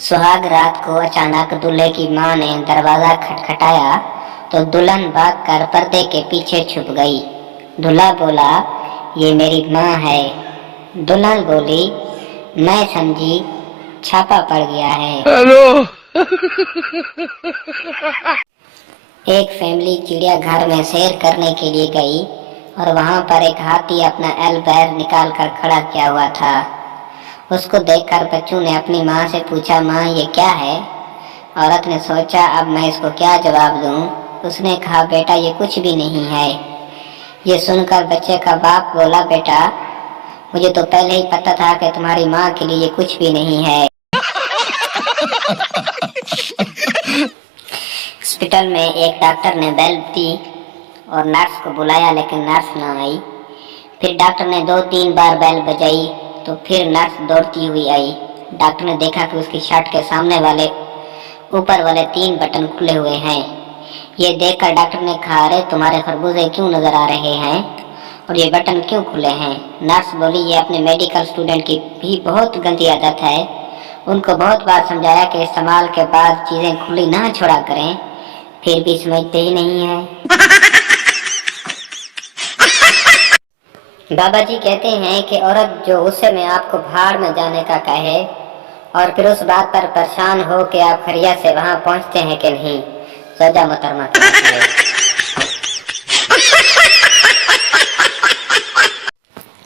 सुहाग रात को अचानक दूल्हे की माँ ने दरवाजा खटखटाया तो दुल्हन भागकर पर्दे के पीछे छुप गई। दूल्हा बोला, ये मेरी माँ है। दुल्हन बोली, मैं समझी छापा पड़ गया है। हेलो। एक फैमिली चिड़ियाघर में सैर करने के लिए गई और वहां पर एक हाथी अपना एल पैर निकाल कर खड़ा किया हुआ था। उसको देखकर बच्चों ने अपनी माँ से पूछा, माँ ये क्या है? औरत ने सोचा, अब मैं इसको क्या जवाब दूं? उसने कहा, बेटा ये कुछ भी नहीं है। ये सुनकर बच्चे का बाप बोला, बेटा मुझे तो पहले ही पता था कि तुम्हारी माँ के लिए ये कुछ भी नहीं है। हॉस्पिटल में एक डॉक्टर ने बेल दी और नर्स को बुलाया, लेकिन नर्स न आई। फिर डॉक्टर ने 2-3 बार बेल बजाई तो फिर नर्स दौड़ती हुई आई। डॉक्टर ने देखा कि उसकी शर्ट के सामने वाले ऊपर वाले 3 बटन खुले हुए हैं। ये देखकर डॉक्टर ने कहा, अरे तुम्हारे खरबूजे क्यों नजर आ रहे हैं और ये बटन क्यों खुले हैं? नर्स बोली, ये अपने मेडिकल स्टूडेंट की भी बहुत गंदी आदत है। उनको बहुत बार समझाया कि इस्तेमाल के बाद चीजें खुली ना छोड़ा करें, फिर भी समझते ही नहीं है। बाबा जी कहते हैं कि औरत जो गुस्से में आपको भाड़ में जाने का कहे और फिर उस बात पर परेशान हो कि आप खरिया से वहां पहुंचते हैं कि नहीं, सजा मोहतरमा क्या करे।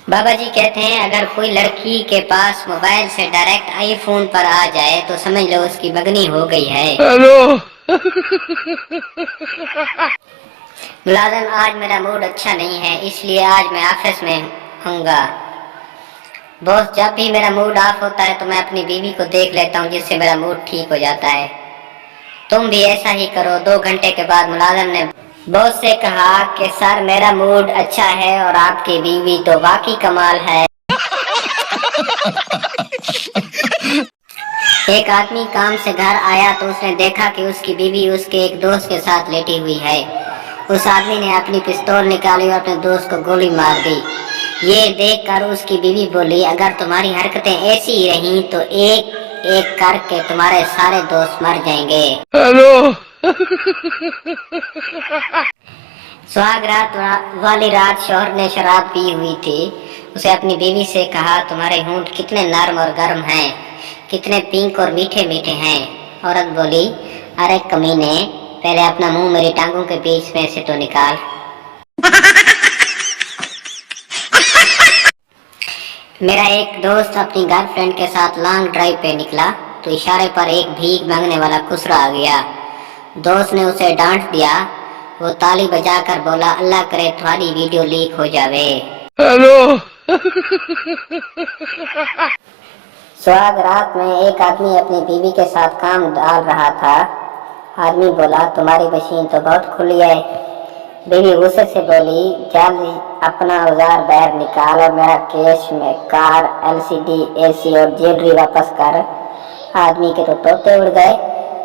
बाबा जी कहते हैं, अगर कोई लड़की के पास मोबाइल से डायरेक्ट आईफोन पर आ जाए तो समझ लो उसकी बगनी हो गई है। हेलो। मुलाजिम, आज मेरा मूड अच्छा नहीं है, इसलिए आज मैं ऑफिस में आऊंगा। बॉस, जब भी मेरा मूड ऑफ होता है तो मैं अपनी बीवी को देख लेता हूँ, जिससे मेरा मूड ठीक हो जाता है। तुम भी ऐसा ही करो। 2 घंटे के बाद मुलाजिम ने बॉस से कहा कि सर मेरा मूड अच्छा है और आपकी बीवी तो वाकई कमाल है। एक आदमी काम से घर आया तो उसने देखा कि उसकी बीवी उसके एक दोस्त के साथ लेटी हुई है। उस आदमी ने अपनी पिस्तौल निकाली और अपने दोस्त को गोली मार दी। ये देखकर उसकी बीवी बोली, अगर तुम्हारी हरकतें ऐसी ही रहीं तो एक एक करके तुम्हारे सारे दोस्त मर जाएंगे। हेलो। सुहाग रात वाली रात शौहर ने शराब पी हुई थी। उसे अपनी बीवी से कहा, तुम्हारे होंठ कितने नरम और गर्म हैं, कितने पिंक और मीठे मीठे हैं। औरत बोली, अरे कमीने, पहले अपना मुंह मेरी टांगों के बीच में से तो निकाल। मेरा एक दोस्त अपनी गर्लफ्रेंड के साथ लॉन्ग ड्राइव पे निकला तो इशारे पर एक भीख मांगने वाला खुसरा आ गया। दोस्त ने उसे डांट दिया। वो ताली बजाकर बोला, अल्लाह करे तुम्हारी वीडियो लीक हो जावे। हेलो। सुहाग रात में एक आदमी अपनी बीवी के साथ काम डाल रहा था। आदमी बोला, तुम्हारी मशीन तो बहुत खुली है। बीवी गुस्से से बोली, जल्द अपना औजार बाहर निकाल और मेरा कैश में कार, LCD, AC और ज्वेलरी वापस कर। आदमी के तो तोते उड़ गए।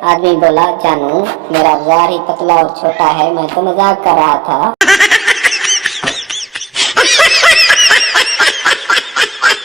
आदमी बोला, जानू मेरा औजार ही पतला और छोटा है, मैं तो मजाक कर रहा था।